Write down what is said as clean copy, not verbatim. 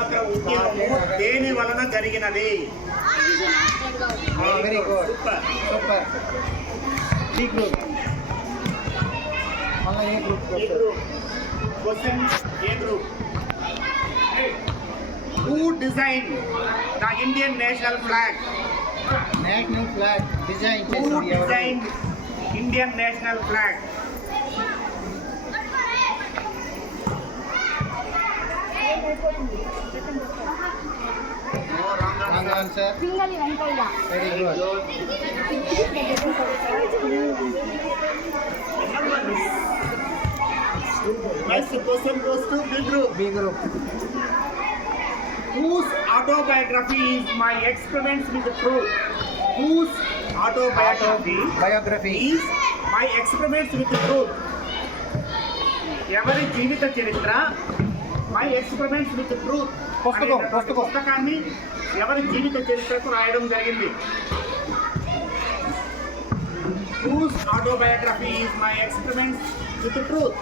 నామమాత్ర ఉద్యమము దేని వలన జరిగినది? Very good, super super. D group. మళ్ళీ A group? Question A group? Who designed the Indian national flag? National flag design Who చేసింది ఎవరు? designed Indian national flag? No, wrong wrong answer. Answer. Pingali Venkayya. Very good. Next question goes to B group. B group. Whose autobiography is My Experiments with the Truth? Whose autobiography biography. is My Experiments with the Truth? ఎవరి జీవిత చరిత్ర my experiments with truth పుస్తకాన్ని ఎవరి జీవిత చరిత్రకు రాయడం జరిగింది? Whose autobiography is My Experiments with the Truth?